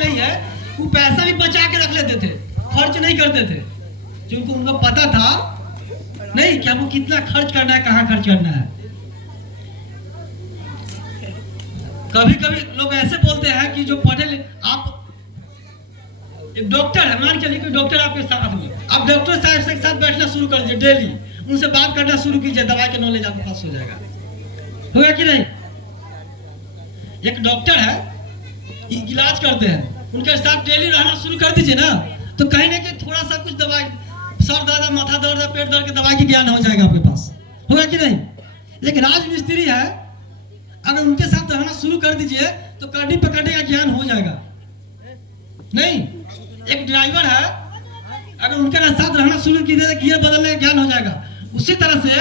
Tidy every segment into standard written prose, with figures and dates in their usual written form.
नहीं है, वो पैसा भी बचा के रख लेते थे, खर्च नहीं करते थे, क्योंकि उनको पता था नहीं कि हमको कितना खर्च करना है, कहाँ खर्च करना है। कभी कभी लोग ऐसे बोलते हैं कि जो पढ़े, आप एक डॉक्टर है, मान के चलिए कि डॉक्टर आपके साथ में, आप डॉक्टर साहब के साथ बैठना शुरू कर दीजिए, डेली उनसे बात करना शुरू कीजिए, दवाई का नॉलेज आपके पास हो जाएगा, होगा कि नहीं। एक डॉक्टर है, इलाज करते हैं, उनके साथ डेली रहना शुरू कर दीजिए ना, तो कहीं ना कहीं थोड़ा सा कुछ दवाई, सर दर्द, माथा दर्द, पेट दर्द की दवाई की ज्ञान हो जाएगा आपके पास, होगा कि नहीं। एक राजमिस्त्री है, अगर उनके साथ रहना शुरू कर दीजिए तो कड़ी पकड़ने का ज्ञान हो जाएगा, नहीं। एक ड्राइवर है, अगर उनके साथ रहना शुरू कीजिए तो गियर बदलने का ज्ञान हो जाएगा। उसी तरह से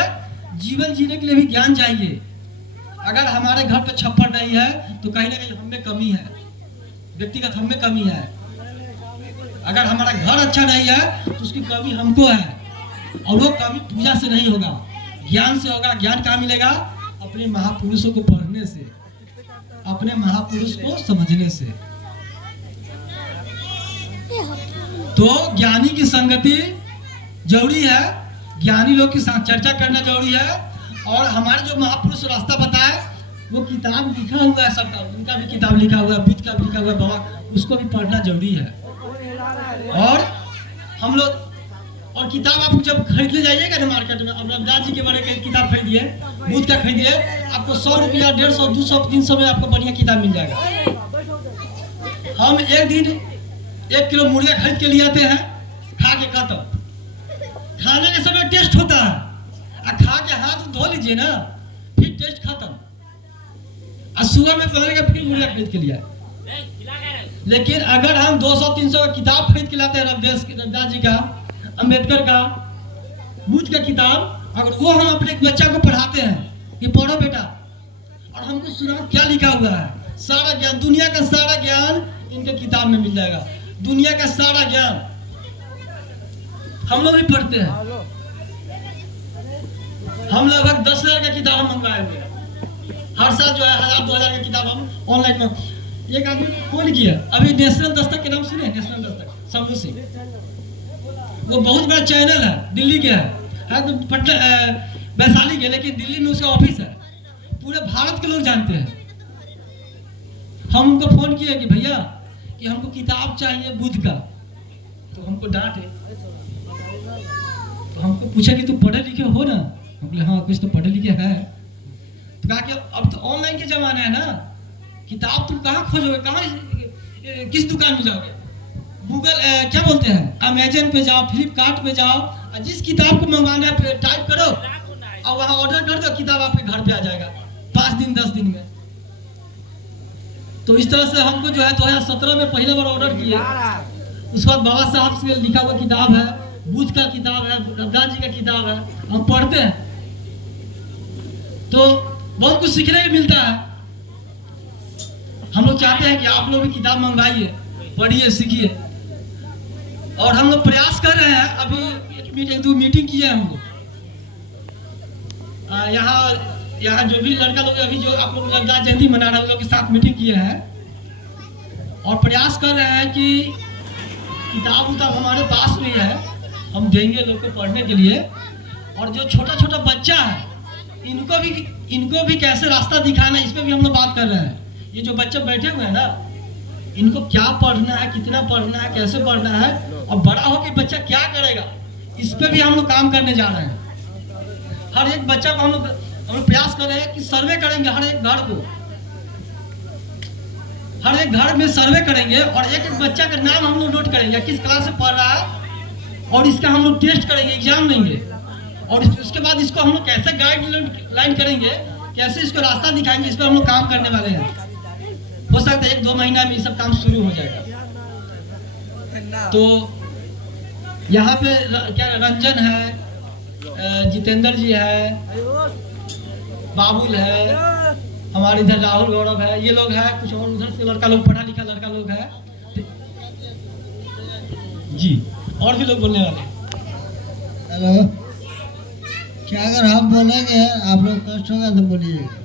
जीवन जीने के लिए भी ज्ञान चाहिए। अगर हमारे घर पे छप्पर नहीं है तो कहीं ना कहीं हम में कमी है, व्यक्तिगत हम में कमी है। अगर हमारा घर अच्छा नहीं है तो उसकी कमी हमको है, और वो कमी पूजा से नहीं होगा, ज्ञान से होगा। ज्ञान कहाँ मिलेगा? अपने महापुरुषों को पढ़ने से, अपने महापुरुष को समझने से। तो ज्ञानी की संगति जरूरी है, ज्ञानी लोग के साथ चर्चा करना जरूरी है। और हमारे जो महापुरुष रास्ता बताए, वो किताब लिखा हुआ है सबका, उनका भी किताब लिखा हुआ है, बुद्ध का भी लिखा हुआ है, बाबा, उसको भी पढ़ना जरूरी है। और हम लोग, और किताब आप जब खरीदने जाइएगा ना मार्केट में, अब रविदास जी के बारे में किताब खरीदिए, बुद्ध का खरीदिए, आपको 100 रुपया, 150, 200, 300 में आपको बढ़िया किताब मिल जाएगा। हम एक दिन 1 किलो मुर्गा खरीद के ले आते हैं, खा के खत्म। खाने के समय टेस्ट होता है, और खा के हाथ धो लीजिए ना, फिर टेस्ट खत्म। और सुबह में पहले फिर मुर्गा खरीद के लिया। लेकिन अगर हम 200-300 का किताब खरीद के लाते हैं, रविदास जी का, अंबेडकर का, बुद्ध का किताब, अगर वो हम अपने बच्चा को पढ़ाते हैं कि पढ़ो बेटा, और हमको सुनाओ क्या लिखा हुआ है, सारा ज्ञान, दुनिया का सारा ज्ञान इनके किताब में मिल जाएगा। दुनिया का सारा ज्ञान हम लोग भी पढ़ते हैं। हम लगभग 10,000 का किताब हम मंगवाए हुए हैं। हर साल जो है 1,000-2,000 का किताब हम ऑनलाइन में। एक आदमी फोन किया, अभी नेशनल दस्तक के नाम सुने? नेशनल दस्तक, शंभू सिंह, वो बहुत बड़ा चैनल है, दिल्ली के है तो पटना वैशाली के, लेकिन दिल्ली में उसका ऑफिस है, पूरे भारत के लोग जानते हैं। हम उनको फोन किए कि भैया कि हमको किताब चाहिए बुद्ध का, तो हमको डांटे, तो हमको पूछा कि तुम पढ़े लिखे हो ना? हम बोले हाँ कुछ तो पढ़े लिखे है। तो कहा कि अब तो ऑनलाइन के जमाना है ना, किताब तुम कहाँ खोजोगे, कहाँ किस दुकान में जाओगे? गूगल क्या बोलते हैं, अमेजन पे जाओ, फ्लिपकार्ट पे जाओ, और जिस किताब को मंगवाना है टाइप करो और वहाँ ऑर्डर कर दो, किताब आपके घर पे आ जाएगा 5 दिन 10 दिन में। तो इस तरह से हमको जो है 2017 में पहले बार ऑर्डर किए। उसके बाद बाबा साहब से लिखा हुआ किताब है, बुद्ध का किताब है, रविदास जी का किताब है, हम पढ़ते हैं तो बहुत कुछ सीखने को मिलता है। हम लोग चाहते हैं कि आप लोग भी किताब मंगवाइए, पढ़िए, सीखिए। और हम लोग प्रयास कर रहे हैं, अभी 1-2 मीटिंग किए हैं हम लोग यहाँ जो भी लड़का लोग, अभी जो आप लोग रविदास जयंती मना रहे हैं, उन लोग के साथ मीटिंग किए हैं और प्रयास कर रहे हैं कि किताब उताब हमारे पास में है, हम देंगे लोग को पढ़ने के लिए। और जो छोटा छोटा बच्चा है, इनको भी कैसे रास्ता दिखाना, इस पर भी हम लोग बात कर रहे हैं। ये जो बच्चे बैठे हुए हैं ना, इनको क्या पढ़ना है, कितना पढ़ना है, कैसे पढ़ना है, और बड़ा होकर बच्चा क्या करेगा, इस पे भी हम लोग काम करने जा रहे हैं। हर एक बच्चा को हम लोग प्रयास कर रहे हैं कि सर्वे करेंगे, हर एक घर में सर्वे करेंगे, और एक बच्चा का नाम हम लोग नोट करेंगे, किस क्लास से पढ़ रहा है, और इसका हम लोग टेस्ट करेंगे, एग्जाम लेंगे। और उसके बाद इसको हम लोग कैसे गाइडलाइन करेंगे, कैसे इसको रास्ता दिखाएंगे, इस पर हम लोग काम करने वाले हैं। हो सकता है 1-2 महीना में ये सब काम शुरू हो जाएगा। तो यहाँ पे क्या रंजन है, जितेंद्र जी है, बाबुल है, हमारे इधर राहुल गौरव है, ये लोग हैं, कुछ और उधर से लड़का लोग, पढ़ा लिखा लड़का लोग है जी, और भी लोग बोलने वाले। हेलो, क्या अगर हम बोलेंगे आप लोग कष्ट होगा तो बोलिएगा।